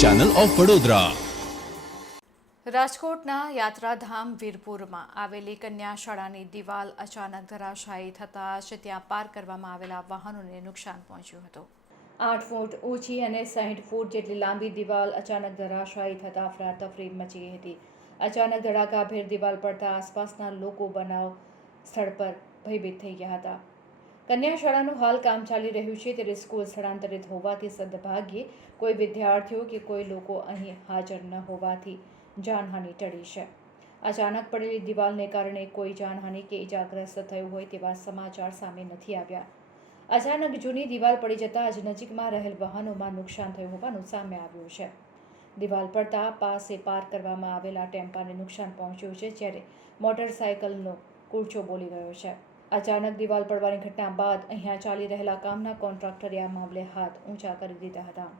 Channel of Vadodara રાજકોટના યાત્રાધામ વીરપુરમાં આવેલી કન્યા શાળાની દિવાલ અચાનક ધરાશાયી થતાં જ ત્યાં પાર કરવામાં આવેલા વાહનોને નુકસાન પહોંચ્યું હતું. આઠ ફૂટ ઊંચી અને સાહીઠ ફૂટ જેટલી લાંબી દિવાલ અચાનક ધરાશાયી થતાં અફરાતફરી મચી હતી. અચાનક ધડાકાભેર દિવાલ પડતા આસપાસના લોકો બનાવ સ્થળ પર ભયભીત થઈ ગયા હતા. કન્યા શાળાનું હાલ કામ ચાલી રહ્યું છે ત્યારે સ્કૂલ સ્થળાંતરિત હોવાથી સદભાગ્યે કોઈ વિદ્યાર્થીઓ કે કોઈ લોકો અહીં હાજર ન હોવાથી જાનહાનિ ટળી છે. અચાનક પડેલી દિવાલને કારણે કોઈ જાનહાનિ કે ઇજાગ્રસ્ત થયું હોય તેવા સમાચાર સામે નથી આવ્યા. અચાનક જૂની દિવાલ પડી જતાં જ નજીકમાં રહેલ વાહનોમાં નુકસાન થયું હોવાનું સામે આવ્યું છે. દિવાલ પડતા પાસે પાર્ક કરવામાં આવેલા ટેમ્પાને નુકસાન પહોંચ્યું છે જ્યારે મોટરસાયકલનો કૂરચો બોલી ગયો છે. અચાનક દિવાલ પડવાની ઘટના બાદ અહીંયા ચાલી રહેલા કામના કોન્ટ્રાક્ટરે આ મામલે હાથ ઊંચા કરી દીધા હતા.